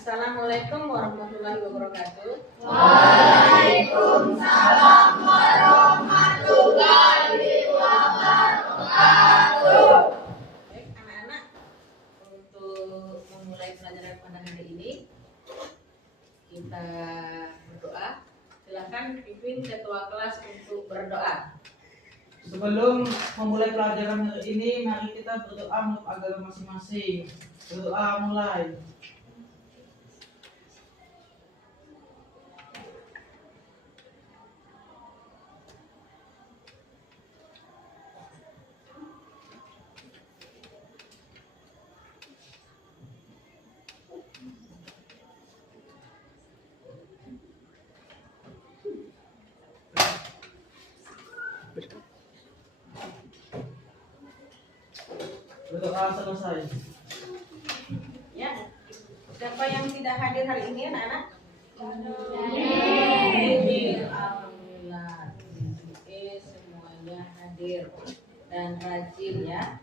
Assalamualaikum warahmatullahi wabarakatuh. Waalaikumsalam warahmatullahi wabarakatuh. Baik anak-anak, untuk memulai pelajaran pada hari ini kita berdoa. Silakan pimpin ketua kelas untuk berdoa. Sebelum memulai pelajaran hari ini, mari kita berdoa menurut agama masing-masing. Berdoa mulai. Berdoa selesai. Ya. Siapa yang tidak hadir hari ini anak-anak? Alhamdulillah. Oke, semuanya hadir dan rajin ya.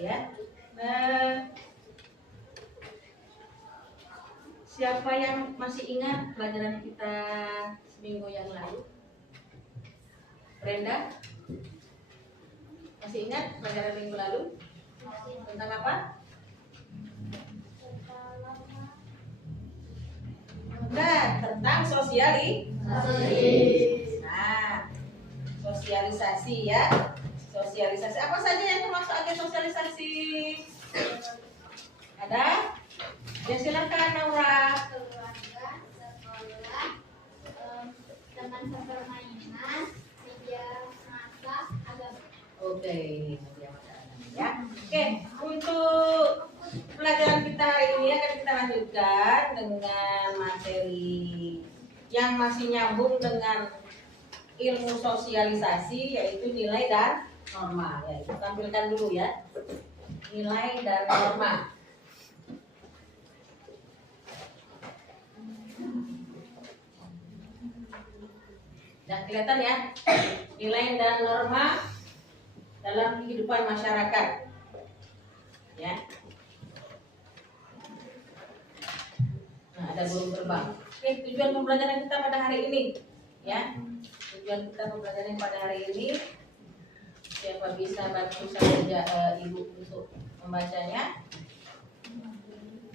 Ya. Siapa yang masih ingat pelajaran kita seminggu yang lalu? Brenda? Masih ingat pelajaran minggu lalu? Tentang apa? Bukan, tentang sosialisasi. Nah, sosialisasi ya. Sosialisasi. Apa saja yang termasuk agen sosialisasi? Ada? Ya silakan Naura. Keluarga, sekolah, teman permainan, media massa, agama. Oke, ya. Oke, untuk pelajaran kita hari ini akan kita lanjutkan dengan materi yang masih nyambung dengan ilmu sosialisasi, yaitu nilai dan norma. Ya, kita tampilkan dulu ya. Nilai dan norma. Nah, kelihatan ya, nilai dan norma dalam kehidupan masyarakat. Ya. Nah, ada burung terbang. Oke, tujuan pembelajaran kita pada hari ini, ya. Tujuan kita pembelajaran pada hari ini, siapa bisa bantu saya ibu untuk membacanya?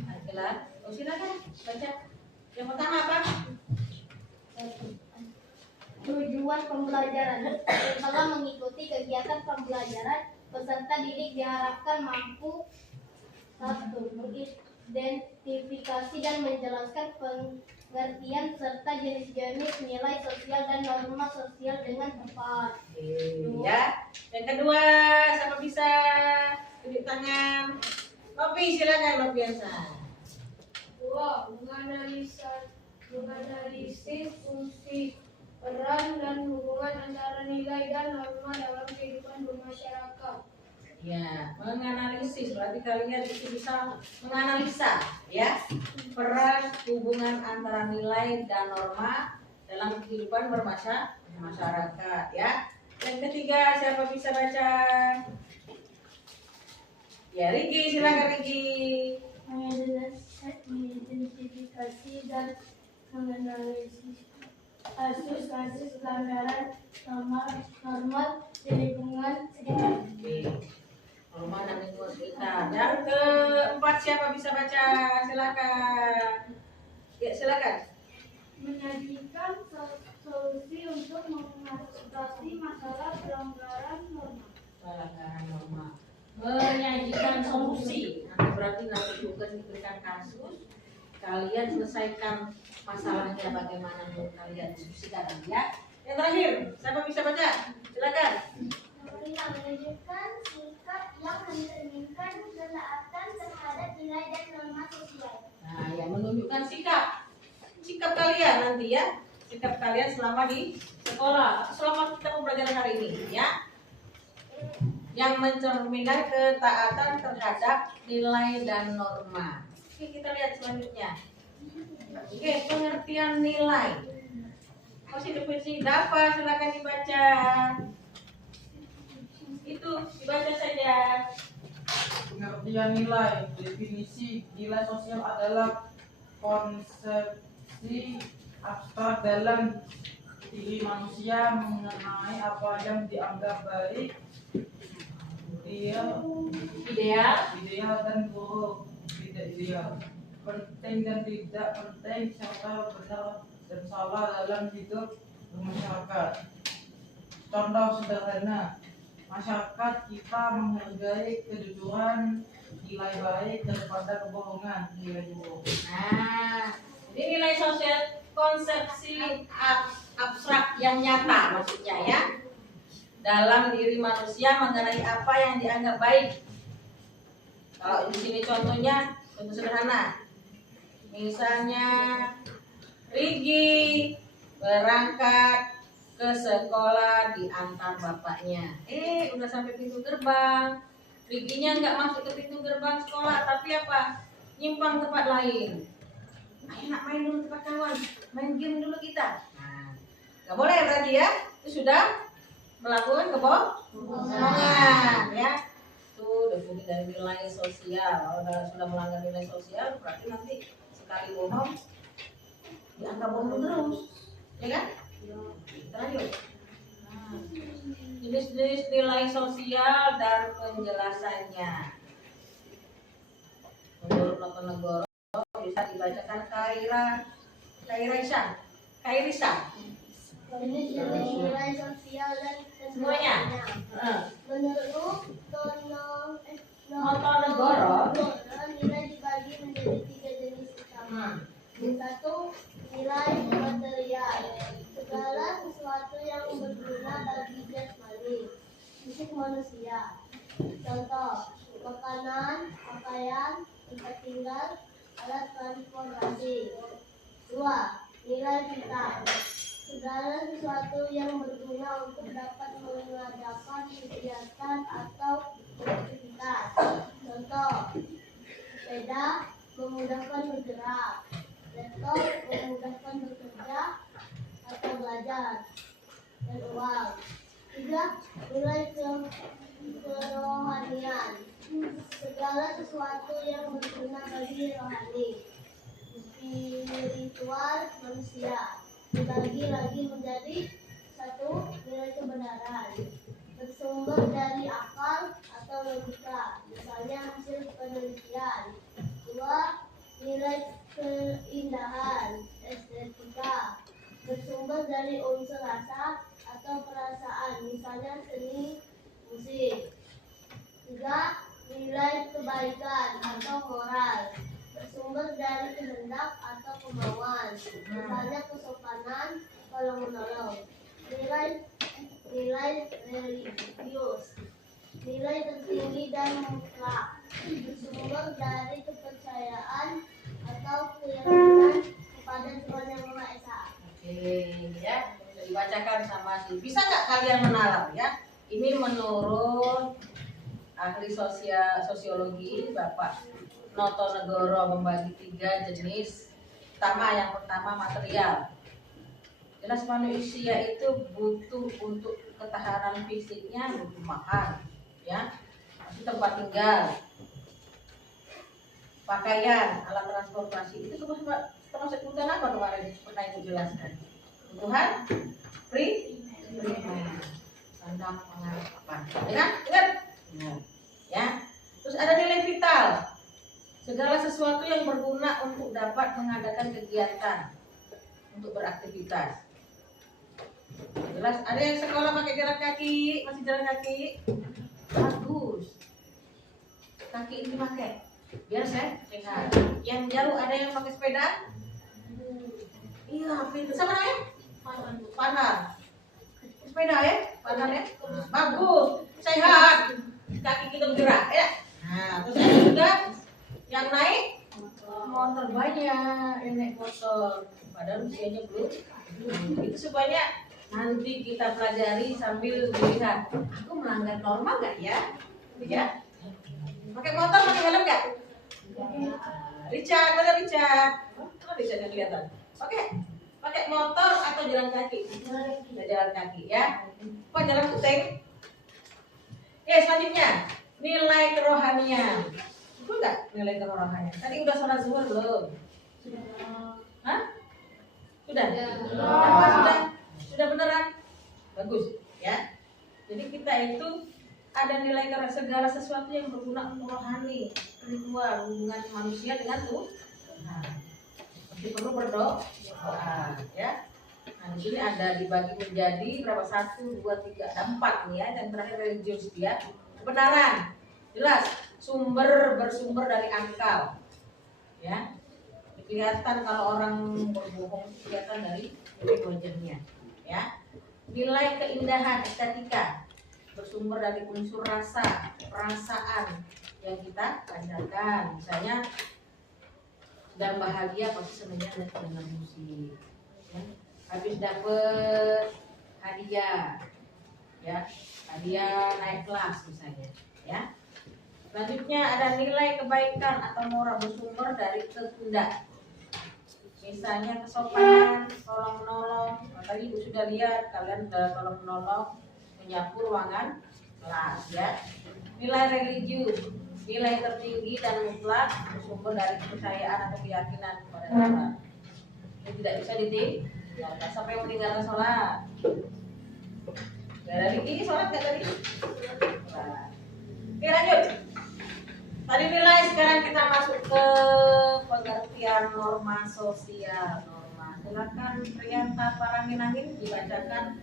Akhirnya, silakan baca. Yang pertama apa? Tujuan pembelajaran. Setelah mengikuti kegiatan pembelajaran, peserta didik diharapkan mampu 1. Mengidentifikasi dan menjelaskan pengertian serta jenis-jenis nilai sosial dan norma sosial dengan tepat. Ya. Yang kedua, siapa bisa tunjuk tangan? Nopi, silakan Nopiansa. 2. Menganalisis fungsi, peran dan hubungan antara nilai dan norma dalam kehidupan bermasyarakat. Ya, menganalisis berarti kalian itu bisa menganalisa ya peran hubungan antara nilai dan norma dalam kehidupan bermasyarakat ya. Yang ketiga, siapa bisa baca? Ya, Riki, silakan Riki. Mengidentifikasi dan menganalisis kasus-kasus pelanggaran normal di lingkungan sekitar. Oke. Norma dan lingkungan sekitar. Yang keempat, siapa bisa baca? Silakan. Ya, silakan. Menyajikan solusi untuk mengatasi masalah pelanggaran norma. Pelanggaran norma. Menyajikan solusi. Nanti berarti bukan diberikan kasus, kalian selesaikan masalahnya bagaimana menurut kalian diskusikan ya. Yang terakhir, siapa bisa baca? Silakan. Menunjukkan sikap yang mencerminkan ketaatan terhadap nilai dan norma sosial. Nah, yang menunjukkan sikap kalian nanti ya, sikap kalian selama di sekolah, selama kita pembelajaran hari ini ya, yang mencerminkan ketaatan terhadap nilai dan norma. Oke, kita lihat selanjutnya. Oke, pengertian nilai. Masih definisi apa? Silakan dibaca. Itu dibaca saja. Pengertian pengertian nilai. Definisi nilai sosial adalah konsepsi abstrak dalam diri manusia mengenai apa yang dianggap baik, ideal dan buruk, tidak ideal, penting dan tidak penting, serta benar dan salah dalam hidup bermasyarakat. Contoh sederhana, masyarakat kita menghargai kejujuran, nilai baik daripada kebohongan, nilai buruk. Nah, jadi nilai sosial konsepsi abstrak yang nyata maksudnya ya. Dalam diri manusia mengenai apa yang dianggap baik. Kalau di sini contohnya contoh sederhana. Misalnya Rigi berangkat ke sekolah diantar bapaknya. Udah sampai pintu gerbang. Riginya nggak masuk ke pintu gerbang sekolah, tapi apa? Nyimpang tempat lain. Ayo nak main dulu tempat kawan, main game dulu kita. Nah, nggak boleh berarti ya. Itu sudah melakukan kebohongan ya. Itu definisi dari nilai sosial. Kalau sudah melanggar nilai sosial, berarti nanti sekali bohong dianggap bohong terus, ya kan? Lanjut. Jenis-jenis nilai sosial dan penjelasannya. Menurut Notonegoro bisa dibacakan Kairisa. Jenis-jenis nilai sosial dan Semuanya. Menurut Notonegoro, nilai dibagi menjadi 3 jenis utama. Satu, nilai material. Segala sesuatu yang berguna bagi jasmani, fisik manusia. Contoh, makanan, pakaian, tempat tinggal, alat transportasi. 2. Nilai vital. Segala sesuatu yang berguna untuk dapat mengadakan kegiatan atau aktivitas. Contoh, sepeda memudahkan bergerak, laptop memudahkan bekerja atau belajar, dan uang. 3. Nilai kerohanian. Segala sesuatu yang berguna bagi rohani, spiritual manusia. Dibagi lagi menjadi 1. Nilai kebenaran. Bersumber dari akal atau logika, misalnya hasil penelitian. 2. Nilai keindahan, estetika. Bersumber dari unsur rasa atau perasaan, misalnya seni, musik. 3. Nilai kebaikan atau moral. Bersumber dari kehendak atau kemauan, misalnya kesopanan, tolong menolong. Nilai religius. Nilai tertinggi dan mutlak. Bersumber dari kepercayaan atau keyakinan kepada Tuhan Yang Maha Esa. Oke ya, dibacakan sama si. Bisa nggak kalian menalar ya? Ini menurut ahli sosiologi Bapak Notonegoro membagi 3 jenis utama. Yang pertama material. Jelas manusia itu butuh untuk ketahanan fisiknya, butuh makan, ya, masih tempat tinggal, pakaian, alat transportasi. Itu termasuk kebutuhan apa kemarin pernah Ibu jelaskan? Kebutuhan primer, sandang, pangan, papan. Ya kan? Ingat? Ya. Terus ada nilai vital. Segala sesuatu yang berguna untuk dapat mengadakan kegiatan, untuk beraktivitas. Jelas, ada yang sekolah pakai jalan kaki, masih jalan kaki, bagus. Kaki ini pakai, biar saya sehat. Yang jauh ada yang pakai sepeda, iya, pintar. Sama namanya? Panar. Sepeda ya, panar ya, bagus, sehat. Kaki kita bergerak, ya. Nah, terus ada juga yang naik motor banyak, yang naik motor, padahal usianya belum. Itu sebanyak nanti kita pelajari sambil melihat, aku melanggar norma nggak ya? Ya. Pakai motor, pakai helm nggak? Richard, mana Richard? Mana Richard yang kelihatan? Pakai motor atau jalan kaki? Jalan kaki ya. Apa jalan kucing? Oke, selanjutnya nilai kerohanian. Cukup nggak nilai kerohanian? Tadi udah sholat zuhur belum? Hah? Sudah? Apa sudah? Sudah beneran? Bagus, ya. Jadi kita itu ada nilai segala sesuatu yang berguna untuk rohani, spiritual, hubungan manusia dengan Tuhan. Masih perlu berdoa, ya. Nah, di sini ada dibagi menjadi berapa? 1, 2, 3, ada 4 nih ya. Dan terakhir religius dia. Kebenaran, jelas. Bersumber dari akal, ya. Kelihatan kalau orang berbohong kelihatan dari wajahnya, ya. Nilai keindahan, estetika, bersumber dari unsur rasa, perasaan yang kita pancarkan. Misalnya sedang bahagia pasti senangnya dengan musik, ya. Habis dapet hadiah, ya, hadiah naik kelas misalnya, ya. Selanjutnya ada nilai kebaikan atau moral bersumber dari kehendak. Misalnya kesopanan, tolong menolong. Tadi Ibu sudah lihat kalian tolong menolong menyapu ruangan kelas, ya. Nilai religius, nilai tertinggi dan mutlak bersumber dari kepercayaan atau keyakinan kepada Tuhan. Ini tidak bisa ditinggalkan sampai meninggalkan sholat. Gak ada ini sholat gak tadi? Oke, lanjut. Tadi nilai, sekarang kita masuk ke pengertian norma sosial. Norma, silakan Prianta Parangin dibacakan.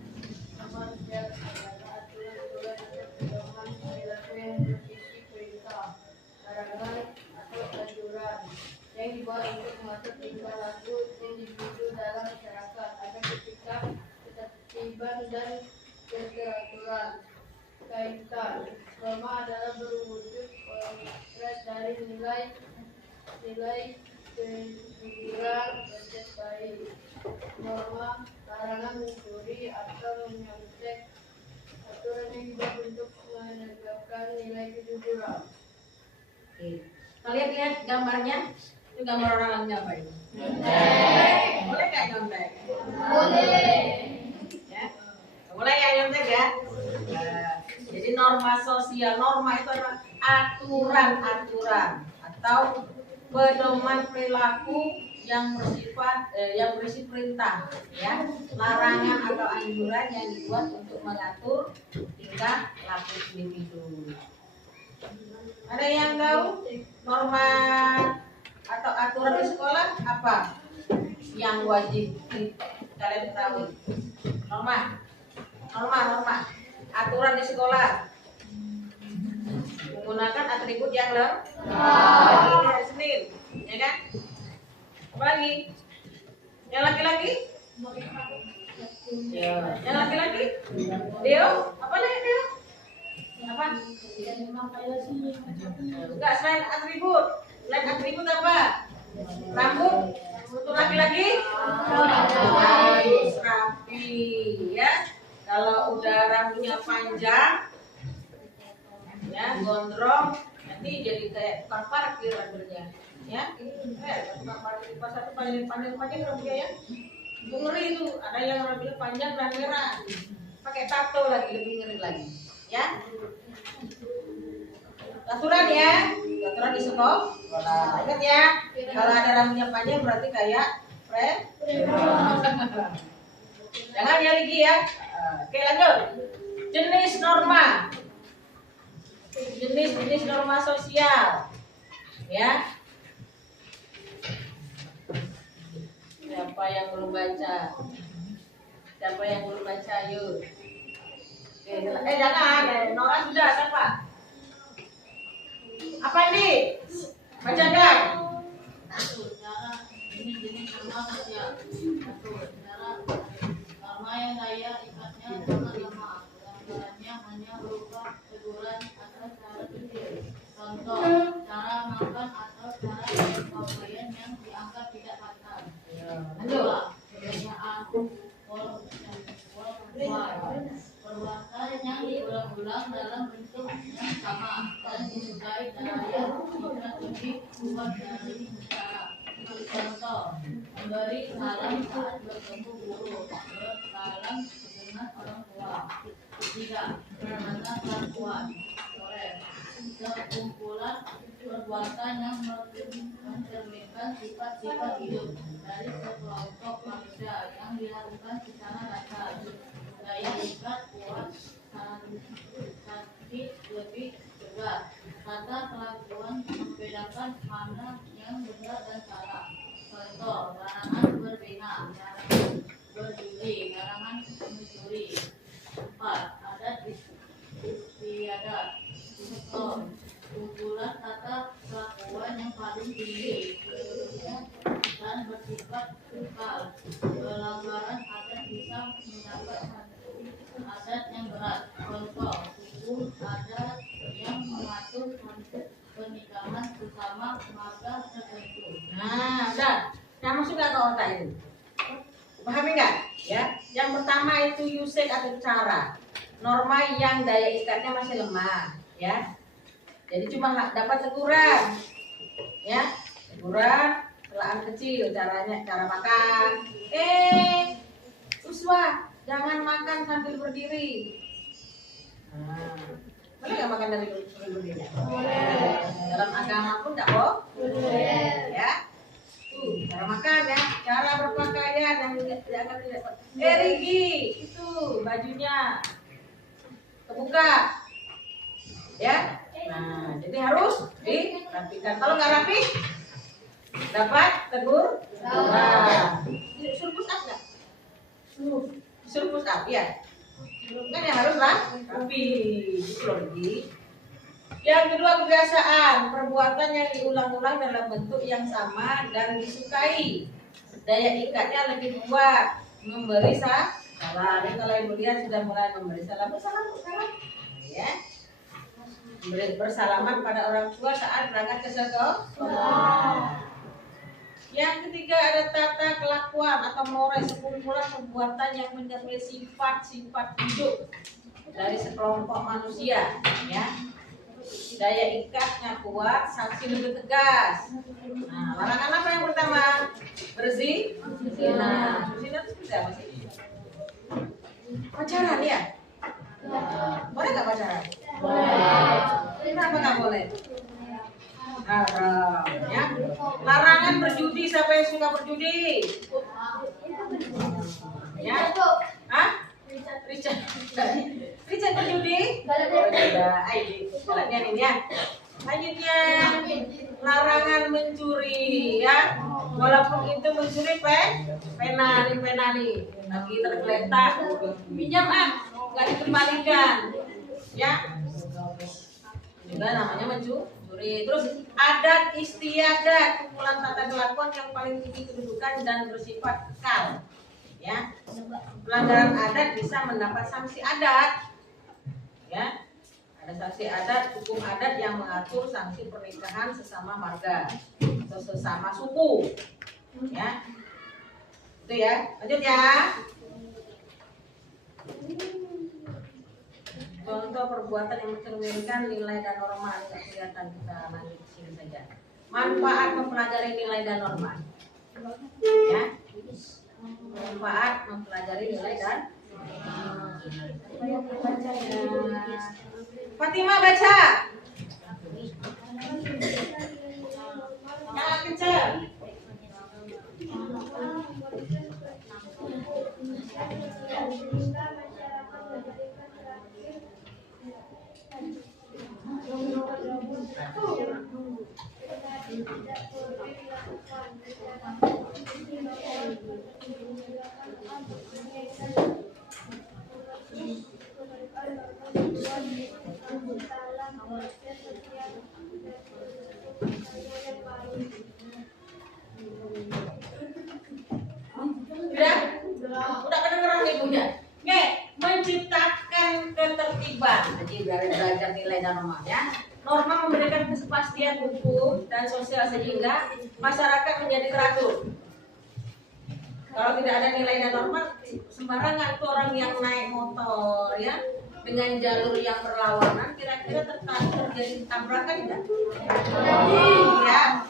Yang dibuat untuk mengatur tingkah laku individu dalam masyarakat agar ketika ketertiban dan keteraturan. Kaitan norma adalah berwujud konkret dari nilai kejujuran dan baik. Norma larangan mencuri atau menyontek. Aturan yang dibuat untuk menegakkan nilai kejujuran. Oke. Kalian lihat gambarnya? Itu gambar orang apa ini? Boleh nggak nyontek? Boleh. Ya. Boleh ya nyontek ya? Nah, jadi norma sosial, norma itu adalah aturan-aturan atau pedoman perilaku yang bersifat yang berisi perintah, ya, larangan atau anjuran yang dibuat untuk mengatur tingkah laku individu. Ada yang tahu norma atau aturan di sekolah apa yang wajib kalian ketahui? Norma aturan di sekolah menggunakan atribut yang lengkap. Hari Senin, ya kan? Apa lagi? Yang laki-laki? Ya. Yang laki-laki? Deo? Apa lagi Deo? Apa? Enggak, selain atribut. Selain atribut apa? Rambut? Untuk laki-laki? Harus rapi, ya. Kalau udah rambutnya panjang, ya, gondrong, nanti jadi kayak tukang parkir rambutnya, ya. Tukang parkir pas satu panjang rambutnya, ya. Ngeri itu, ada yang rambutnya panjang dan merah, pakai tato lagi, lebih ngeri lagi, ya. Aturan ya, aturan di sekolah. Ingat ya, kalau ada rambutnya panjang berarti kayak jangan ya lagi ya. Oke, lanjut. Jenis norma. Jenis norma sosial. Ya. Siapa yang belum baca? Siapa yang belum baca? Yuk. Oke, jangan. Nora sudah kan, Pak? Apa ini? Bacakan. Ini jenis norma sosial. Norma yang daya ikatnya sama-sama, pelanggarannya hanya berupa teguran atau cara pikir. Contoh, cara makan atau cara berpakaian yang dianggap tidak pantas. Kedua, kebiasaan perbuatan yang diulang-ulang dalam bentuk yang sama dan disukai daya jika lebih kuat dari cara. Contoh, memberi salam saat bertemu guru, bersalam dengan orang tua. Ketiga, menata kelakuan. sekumpulan perbuatan yang mencerminkan sifat-sifat hidup dari sekelompok manusia yang dilakukan secara dasar. Daya ikat kuat, sakit lebih cepat. Kata kelakuan membedakan mana yang benar dan salah. Contoh, larangan berzina, larangan berjudi, larangan mencuri. 4. Adat istiadat. Contoh, kumpulan kata kelakuan yang paling tinggi, kedudukannya dan bersifat kekal. Pelanggaran adat bisa mendapat adat yang berat. Contoh, hukum adat yang mengatur pernikahan bersama marga tertentu. Nah, udah. Yang masuk nggak ke otak ini? Pahami nggak? Ya. Yang pertama itu usage atau cara. Norma yang daya ikatnya masih lemah, ya. Jadi cuma dapat teguran, ya. Teguran, celaan kecil, cara makan. Uswa, jangan makan sambil berdiri. Nah, boleh nggak makan dari berdiri? Dalam agama pun nggak boleh. Ya. Cara makan ya, cara berpakaian yang tidak erigi itu bajunya terbuka, ya. Nah, jadi harus dirapikan. Kalau nggak rapi, dapat tegur. Nah, suruh push up nggak? Suruh push up ya. Kan yang harus rapi, gitu loh. Yang kedua, kebiasaan, perbuatan yang diulang-ulang dalam bentuk yang sama dan disukai. Daya ikatnya lebih kuat, memberi salam. Kalau ibu lihat sudah mulai memberi salam, bersalam, ya. Bersalaman pada orang tua saat berangkat ke sekolah. Yang ketiga, ada tata kelakuan atau moral, sekumpulan perbuatan yang mencapai sifat-sifat hidup dari sekelompok manusia, ya. Daya ikatnya kuat, sanksi lebih tegas. Nah, larangan apa yang pertama? Berzina. Berzina itu seperti apa sih? Pacaran ya? Boleh nggak pacaran? Boleh. Kenapa nggak boleh? Haram, ya. Larangan berjudi, siapa yang suka berjudi? Ya? Hah? Richard berjudi? Tidak. Jalannya ini ya. Selanjutnya, larangan mencuri, ya. Walaupun itu mencuri penali, lagi tergeletak, pinjam nggak dikembalikan, ya. Juga namanya mencuri. Terus adat istiadat, kumpulan tata kelakuan yang paling tinggi kedudukan dan bersifat kekal. Ya, pelanggaran adat bisa mendapat sanksi adat. Ya, ada sanksi adat, hukum adat yang mengatur sanksi pernikahan sesama marga atau sesama suku. Ya, itu ya. Lanjut ya. Contoh perbuatan yang mencerminkan nilai dan norma. Tidak kelihatan, kita lanjut di sini saja. Manfaat mempelajari nilai dan norma. Ya. Manfaat mempelajari nilai dan Fatimah baca. Jangan kencang. Udah kedengeran ibunya. Oke, menciptakan ketertiban. Jadi belajar nilai dan norma ya. Norma memberikan kepastian hukum dan sosial sehingga masyarakat menjadi teratur. Kalau tidak ada nilai dan norma, sembarangan tuh orang yang naik motor ya dengan jalur yang berlawanan, kira-kira terjadi tabrakan tidak? Ya.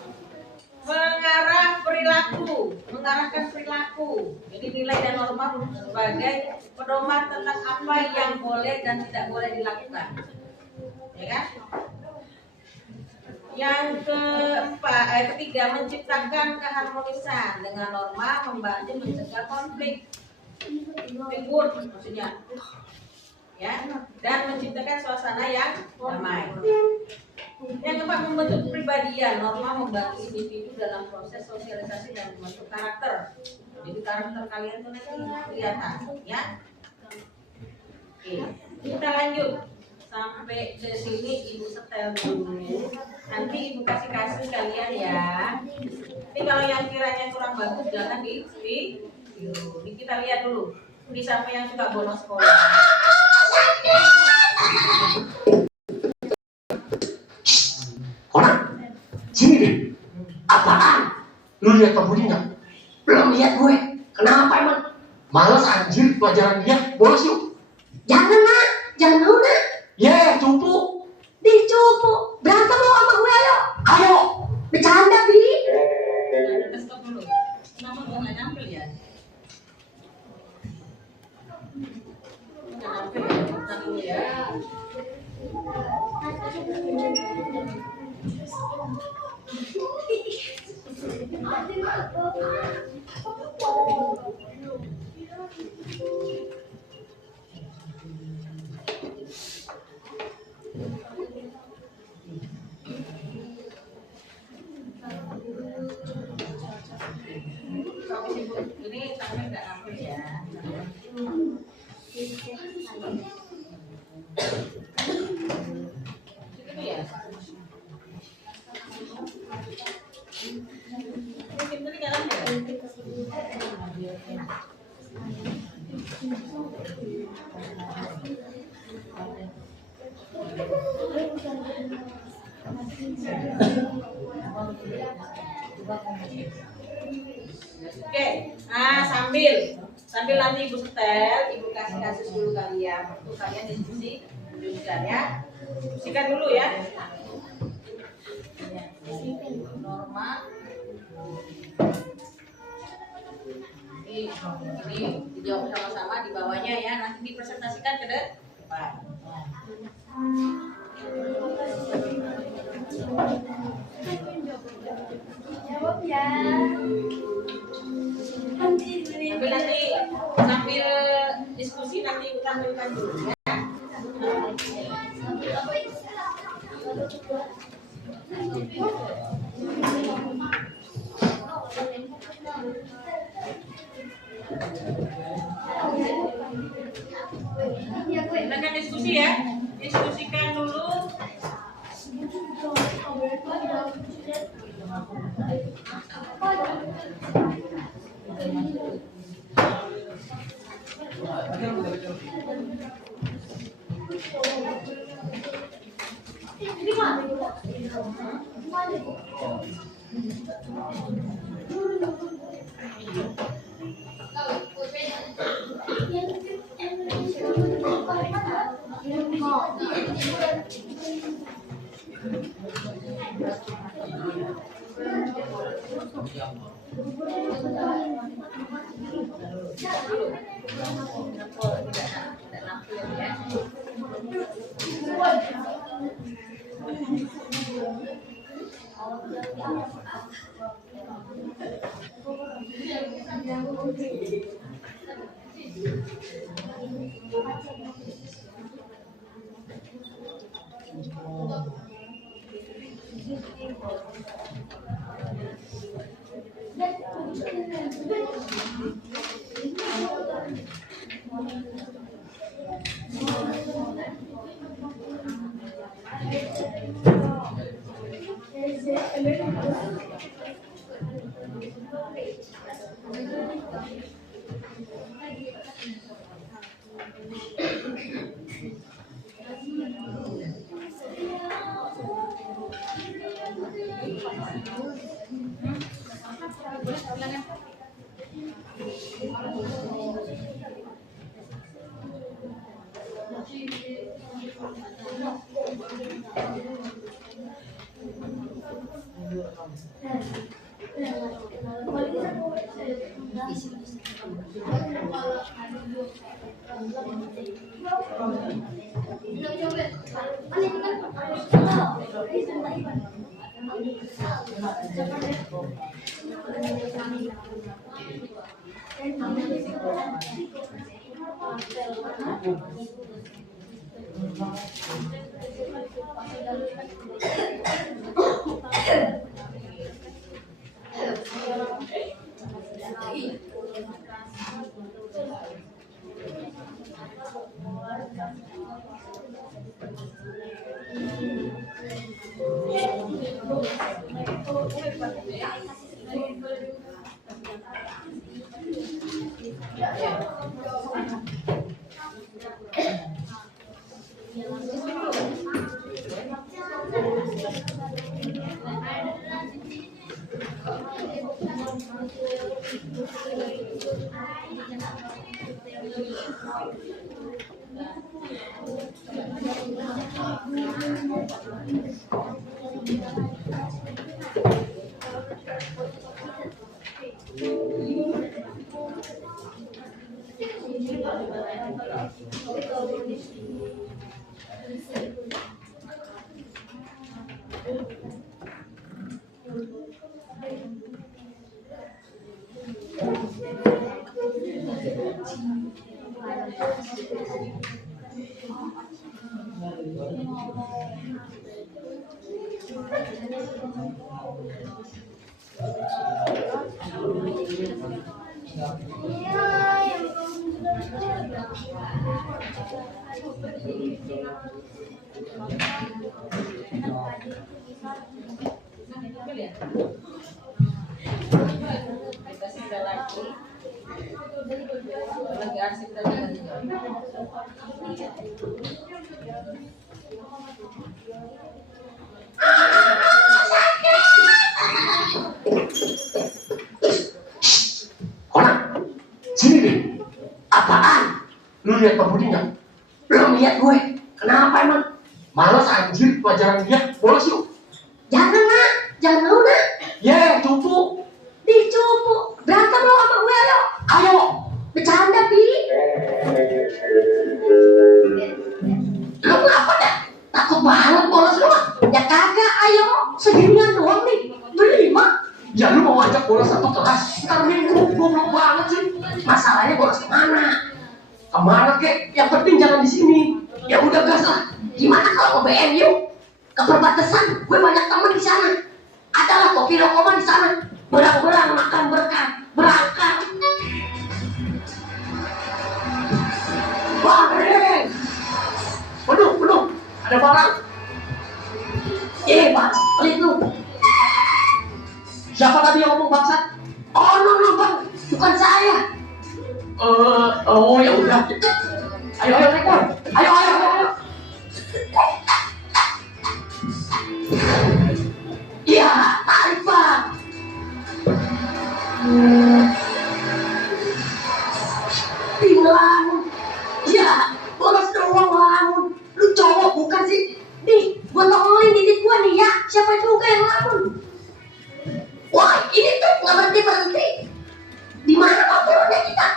Mengarahkan perilaku. Jadi nilai dan norma sebagai pedoman tentang apa yang boleh dan tidak boleh dilakukan. Ya kan? Yang ketiga, menciptakan keharmonisan dengan norma, membantu mencegah konflik, ribut maksudnya, ya, dan menciptakan suasana yang damai. Yang keempat, membentuk kepribadian, norma membantu individu dalam proses sosialisasi dan membentuk karakter. Jadi karakter kalian tuh nanti kelihatan, ya. Oke, kita lanjut sampai ke sini. Ibu setel dulu. Nanti ibu kasih kalian ya. Ini kalau yang kiranya kurang bagus jangan di ini kita lihat dulu. Ini siapa yang suka bolos sekolah? Orang, sini deh. Apaan? Lu lihat pembudi nggak? Belum lihat gue. Kenapa emang? Males anjir pelajaran dia. Bolos yuk. Jangan nak, jangan mau nak. Cupu. Dicupu, berantem lo sama gue ayo. Ayo. Bercanda Bi. Kita stop dulu. Kenapa gue nggak nampil ya? Nggak nampil ya? Bentar dulu ya. Ini sampai nggak nampil ya. Gitu ya. Mungkin tadi nggak nampil. Oke, nah sambil nanti ibu setel, ibu kasih kasus dulu kalian, waktu kalian diskusi ya, diskusikan dulu ya. Norma, ini dijawab sama-sama di bawahnya ya, nanti dipresentasikan ke depan. Jawab ya. Sambil diskusi nanti kita tampilkan dulu ya. Silakan diskusi ya. Diskusikan dulu. Kita sudah lagi asik tadi. Kona, sini deh. Apaan? Lu lihat pemudinya? Belum lihat gue. Kenapa emang? Malas anjir pelajaran dia. Bolos yuk. Jangan nak, jangan mau nak. Ya, cupu. Dicupu, berantem lo sama gue ayo. Ayo. Bercanda Pi. Lu ngapa dah? Takut banget bolos lu mah. Ya kagak ayo, seginian doang nih. Berlima. Ya lu mau ajak bolos satu kelas. Ntar minggu, goblok banget sih. Masalahnya bolos kemana? Kemana kek? Yang penting jangan di sini. Ya udah gas lah. Gimana kalau ke BMU? Ke perbatasan, gue banyak temen di sana. Adalah kopi rokoman di sana. Berang-berang makan berkat, berangkat. Bareng. Penuh. Ada barang. Pak, pelit lu. Siapa tadi yang ngomong bangsat? Oh, no, bang. Bukan saya. Oh ya udah. Ayo rekor. Ayo. Iya, tarik bang. Tinggalan. Ya, bolos doang lamun. Lu cowok bukan sih? Nih, gue tolongin titik gue nih ya. Siapa juga yang lamun? Wah, ini tuh nggak berhenti. Di mana kok turunnya kita?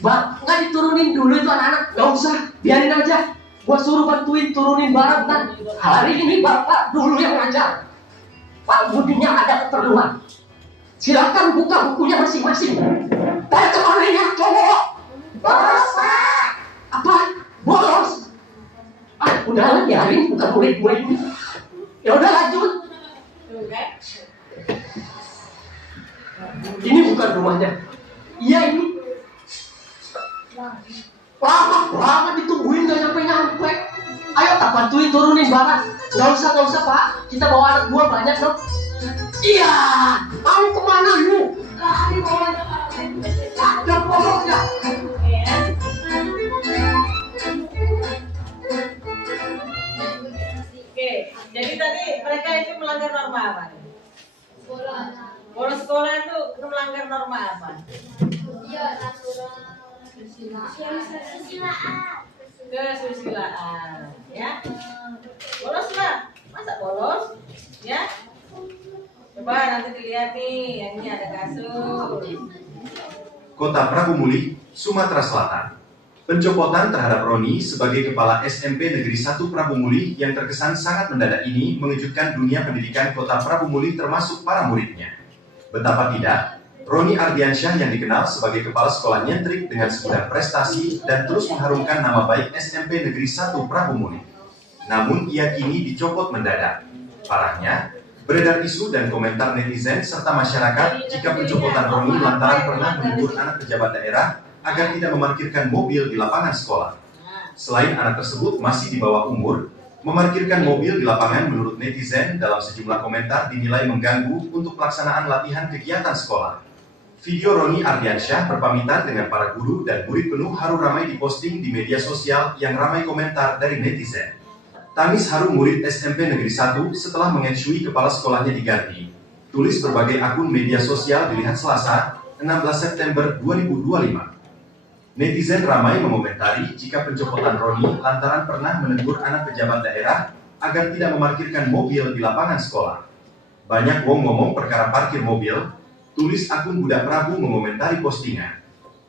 Bang, nggak diturunin dulu itu anak-anak. Nggak usah, biarin aja. Gua suruh bantuin turunin barang kan. Hari ini bapak dulu yang ngajar. Pak Budinya ada keperluan. Silakan buka bukunya masing-masing. Baca orangnya cowok. Bolos Pak. Apa? Bolos. Udah biarin bukan murid gue ini. Ya udah lanjut. Ini bukan rumahnya. Iya ini. Lama banget ditungguin gak nyampe. Ayo tak bantuin turunin barang. Gak usah Pak. Kita bawa anak buah banyak dong. Iya. Mau kemana lu? Lari bawa. Ada pokoknya. Oke, jadi tadi mereka itu melanggar norma apa? Bolos sekolah itu melanggar norma apa? Kesusilaan, ya. Bolos lah, masa bolos? Ya. Coba nanti dilihat nih, yang ini ada kasur. Kota Prabu Muli, Sumatera Selatan. Pencopotan terhadap Roni sebagai Kepala SMP Negeri 1 Prabu Muli yang terkesan sangat mendadak ini mengejutkan dunia pendidikan Kota Prabu Muli termasuk para muridnya. Betapa tidak, Roni Ardiansyah yang dikenal sebagai kepala sekolah nyentrik dengan segudang prestasi dan terus mengharumkan nama baik SMP Negeri 1 Prabu Muli. Namun ia kini dicopot mendadak. Parahnya, beredar isu dan komentar netizen serta masyarakat jika pencopotan Roni lantaran pernah menegur anak pejabat daerah agar tidak memarkirkan mobil di lapangan sekolah. Selain anak tersebut masih di bawah umur, memarkirkan mobil di lapangan menurut netizen dalam sejumlah komentar dinilai mengganggu untuk pelaksanaan latihan kegiatan sekolah. Video Roni Ardiansyah berpamitan dengan para guru dan murid penuh haru ramai diposting di media sosial yang ramai komentar dari netizen. Tangis haru murid SMP Negeri 1 setelah mengeksui kepala sekolahnya diganti. Tulis berbagai akun media sosial dilihat Selasa, 16 September 2025. Netizen ramai mengomentari jika pencopotan Roni lantaran pernah menegur anak pejabat daerah agar tidak memarkirkan mobil di lapangan sekolah. Banyak wong ngomong perkara parkir mobil, tulis akun Budak Prabu mengomentari postingan.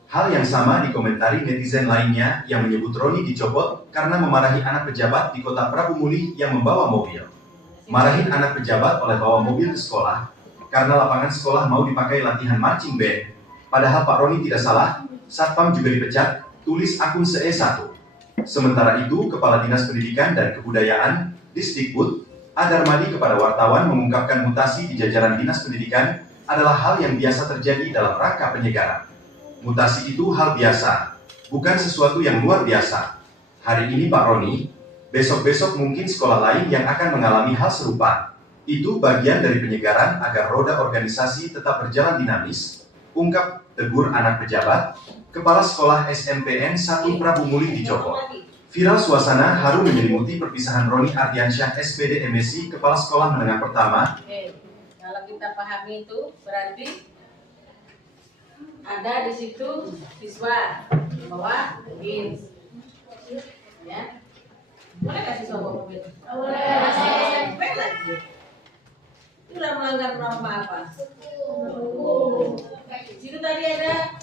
Hal yang sama dikomentari netizen lainnya yang menyebut Roni dicopot karena memarahi anak pejabat di Kota Prabu Muli yang membawa mobil. Marahin anak pejabat oleh bawa mobil ke sekolah karena lapangan sekolah mau dipakai latihan marching band. Padahal Pak Roni tidak salah, Satpam juga dipecat, tulis akun SE1. Sementara itu, Kepala Dinas Pendidikan dan Kebudayaan, Disdikbud, Adarmadi kepada wartawan mengungkapkan mutasi di jajaran Dinas Pendidikan adalah hal yang biasa terjadi dalam rangka penyegaran. Mutasi itu hal biasa, bukan sesuatu yang luar biasa. Hari ini Pak Roni, besok-besok mungkin sekolah lain yang akan mengalami hal serupa. Itu bagian dari penyegaran agar roda organisasi tetap berjalan dinamis, ungkap tegur anak pejabat, Kepala Sekolah SMPN 1 Prabu Muli dicopot. Viral suasana haru menyelimuti perpisahan Roni Ardiansyah SPD MSI Kepala Sekolah Menengah Pertama. Oke, kalau kita pahami itu berarti ada di situ siswa bawa mobil, ya. Boleh nggak siswa bawa mobil? Boleh. Masih SMP lagi. Itu udah melanggar norma apa? Di situ tadi ada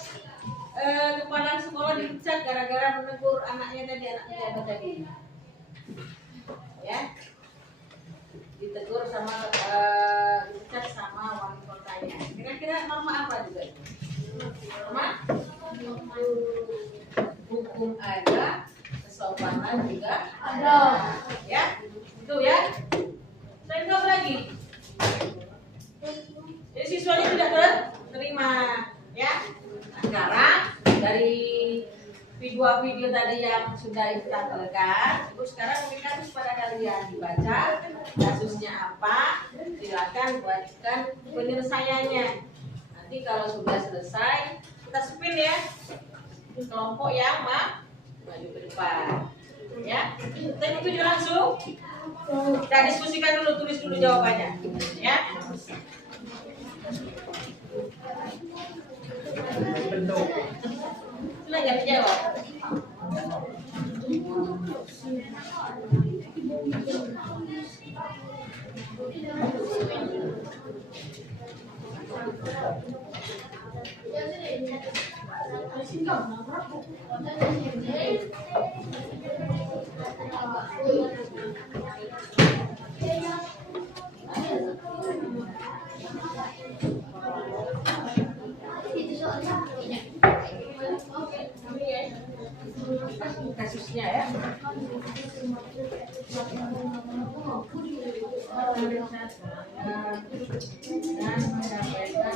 kepala sekolah dipecat gara-gara menegur anaknya tadi, anak pejabat tadi, ya. Ditegur sama dipecat sama wali kotanya. Kira-kira norma apa juga? Norma hukum ada, kesopanan juga ada, ya. Itu ya. Selain itu apa lagi? Jadi siswanya tidak terima, ya. Nah, sekarang dari video tadi yang sudah ditampilkan, itu sekarang memberikan kasus pada kalian dibaca kasusnya apa, silakan buatkan penyelesaiannya. Nanti kalau sudah selesai kita spin ya, kelompok yang maju ke depan, ya. Kita video langsung, kita diskusikan dulu, tulis dulu jawabannya, ya. Bentuk. Sudah jangan jawab. Kasusnya ya. Dan menyampaikan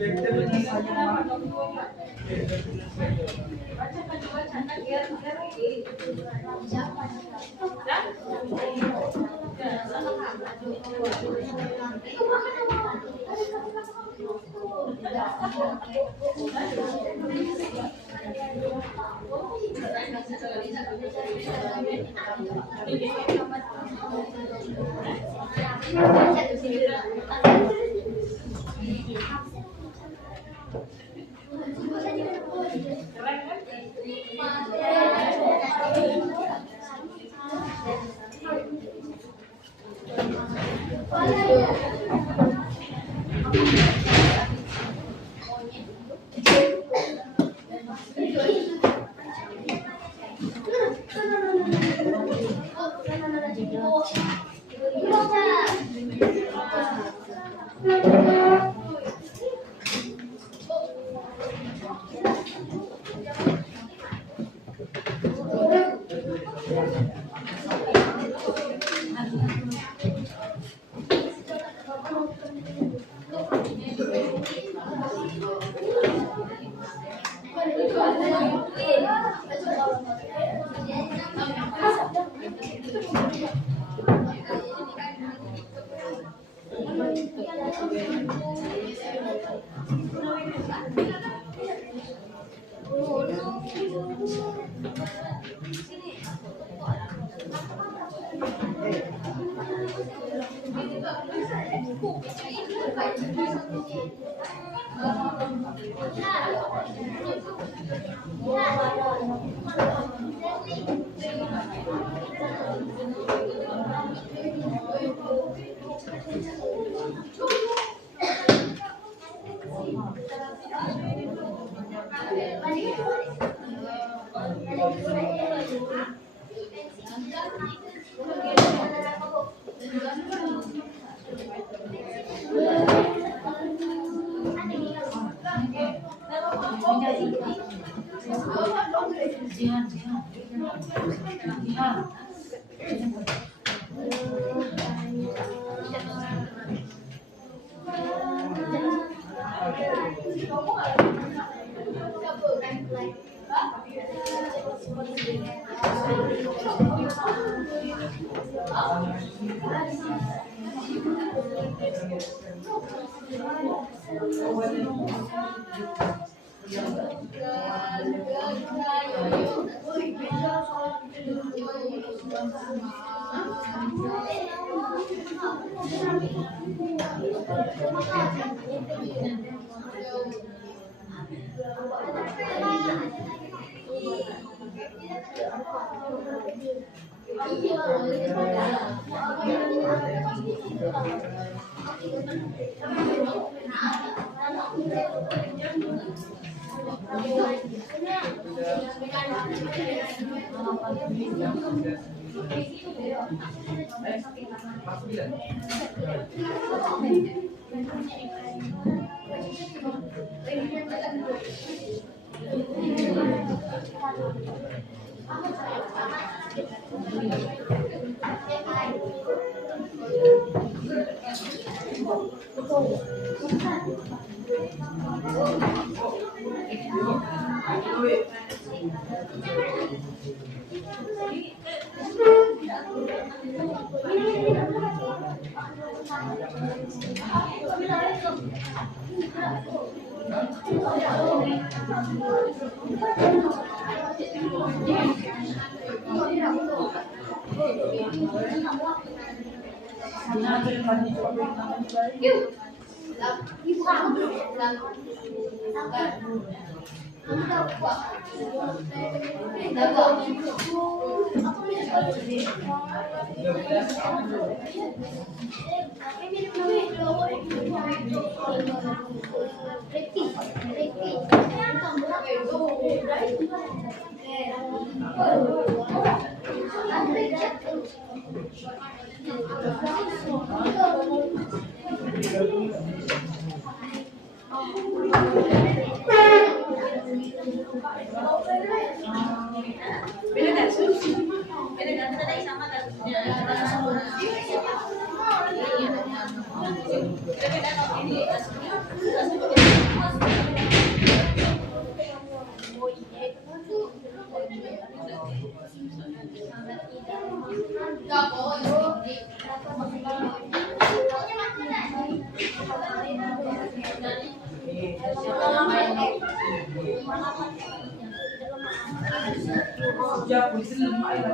Beda kan? Ini Ya, polisi lemah ya.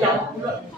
Jauh pula.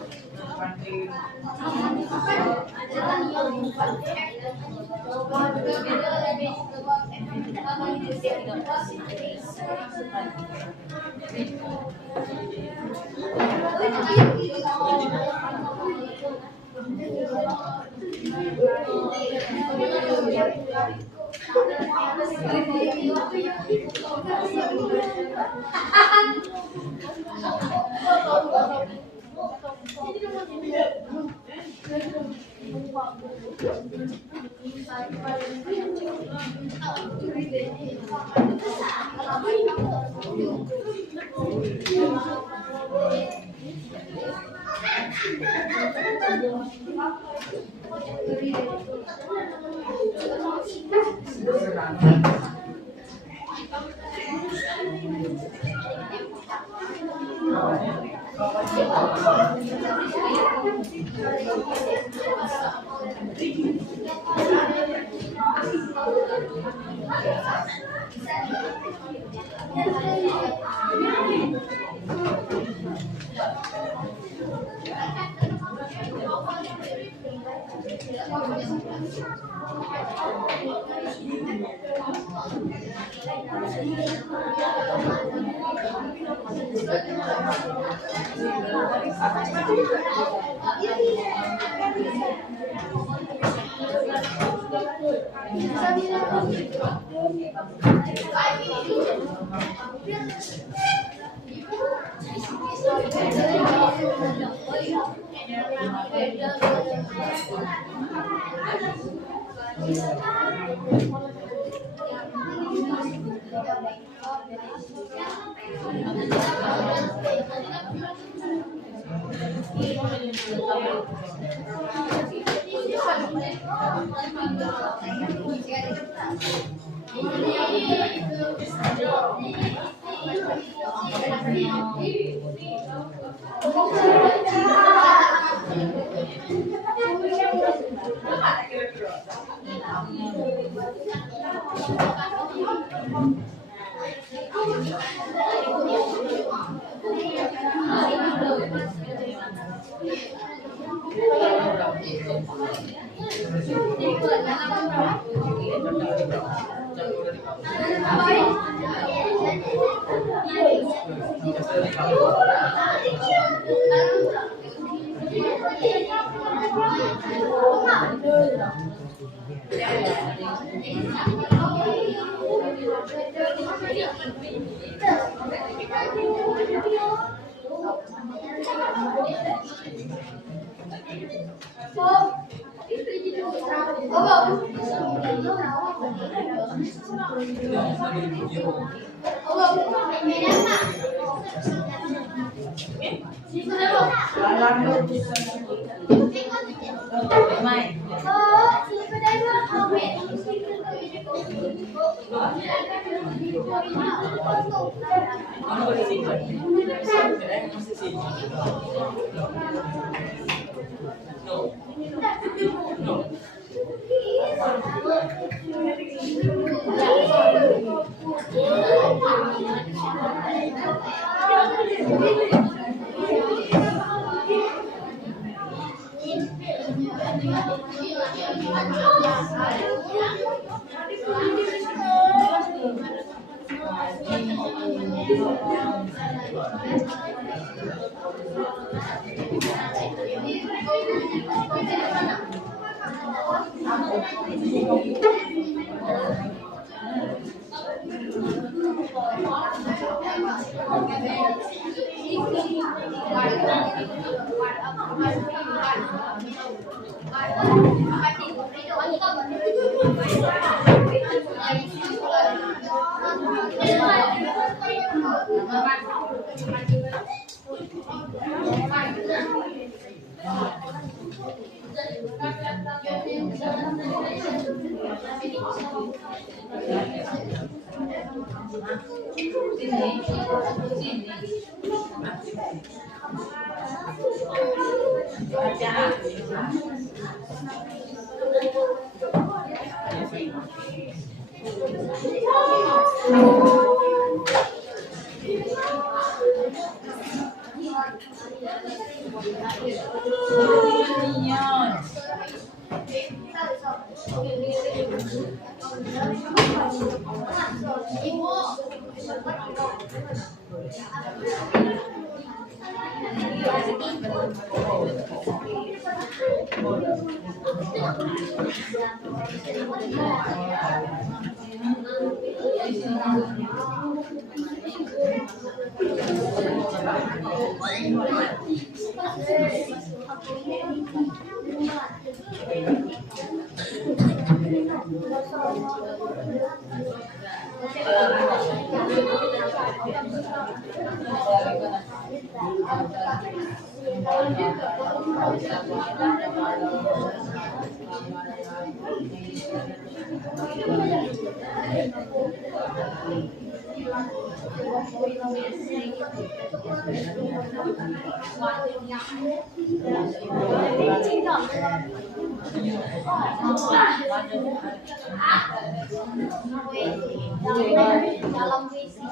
dalam visi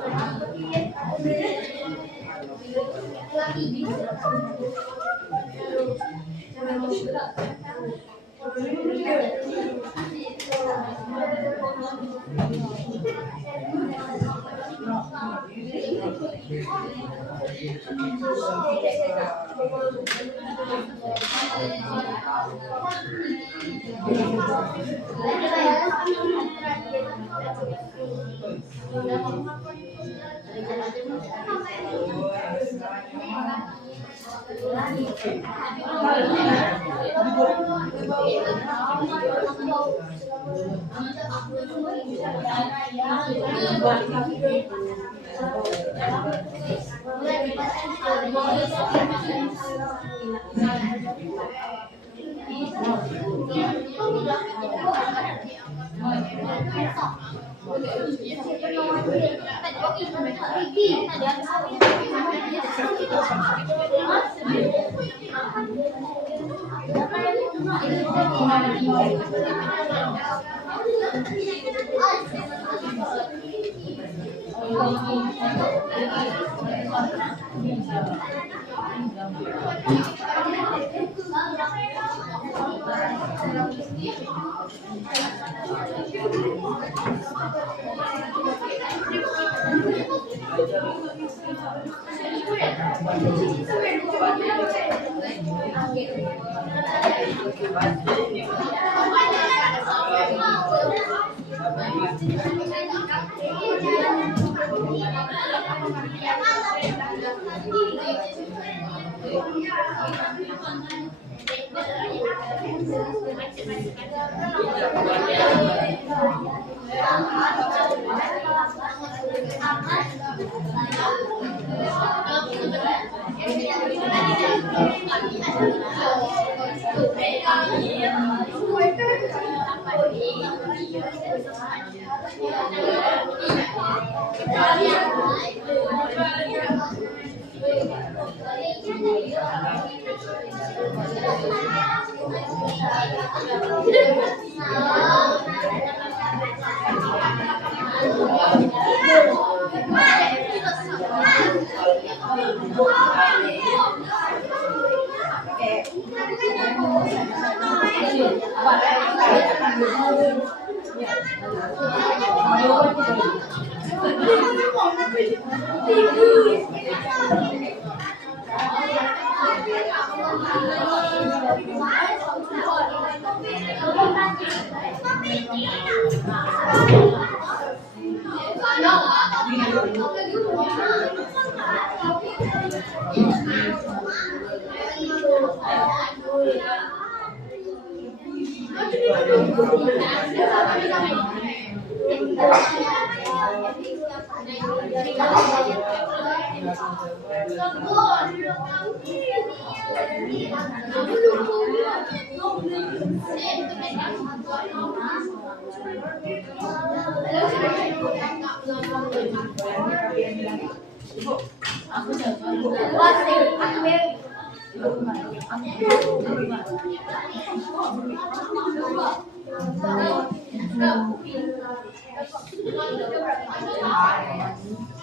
Thank you.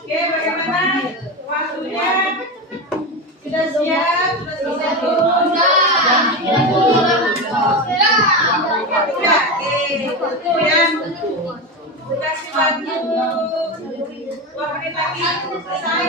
Oke, bagaimana waktunya? Sudah siap? Sudah selesai? Sudah. Oke, ya. Kasih waktu 2 menit lagi selesai.